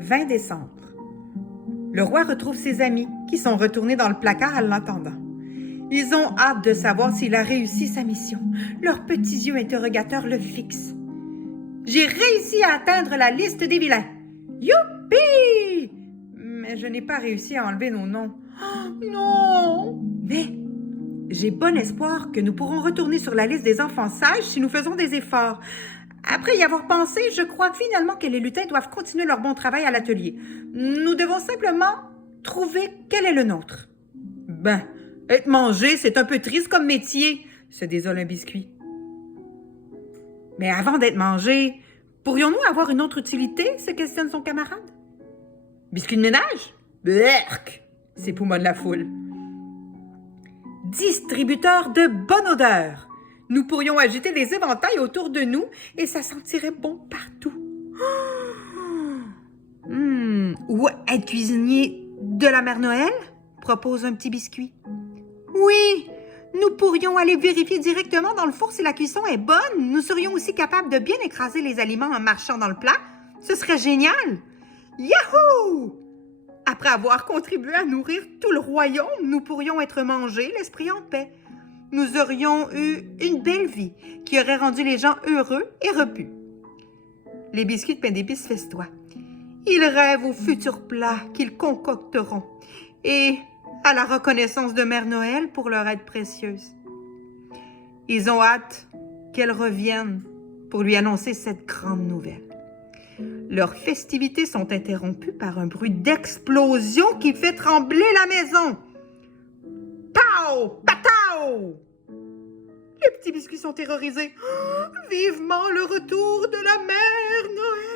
20 décembre. Le roi retrouve ses amis qui sont retournés dans le placard en l'attendant. Ils ont hâte de savoir s'il a réussi sa mission. Leurs petits yeux interrogateurs le fixent. J'ai réussi à atteindre la liste des vilains. Youpi! Mais je n'ai pas réussi à enlever nos noms. Oh, non! Mais j'ai bon espoir que nous pourrons retourner sur la liste des enfants sages si nous faisons des efforts. Après y avoir pensé, je crois finalement que les lutins doivent continuer leur bon travail à l'atelier. Nous devons simplement trouver quel est le nôtre. Ben, être mangé, c'est un peu triste comme métier, se désole un biscuit. Mais avant d'être mangé, pourrions-nous avoir une autre utilité, se questionne son camarade. Biscuit de ménage? Berk! S'épouma de la foule. Distributeur de bonne odeur. Nous pourrions agiter des éventails autour de nous et ça sentirait bon partout. Ou être cuisinier de la mère Noël? Propose un petit biscuit. Oui, nous pourrions aller vérifier directement dans le four si la cuisson est bonne. Nous serions aussi capables de bien écraser les aliments en marchant dans le plat. Ce serait génial! Yahoo! Après avoir contribué à nourrir tout le royaume, nous pourrions être mangés, l'esprit en paix. Nous aurions eu une belle vie qui aurait rendu les gens heureux et repus. Les biscuits de pain d'épices festoient. Ils rêvent aux futurs plats qu'ils concocteront et à la reconnaissance de Mère Noël pour leur aide précieuse. Ils ont hâte qu'elle revienne pour lui annoncer cette grande nouvelle. Leurs festivités sont interrompues par un bruit d'explosion qui fait trembler la maison. Pow! Patao! Les petits biscuits sont terrorisés. Oh, vivement le retour de la mère Noël!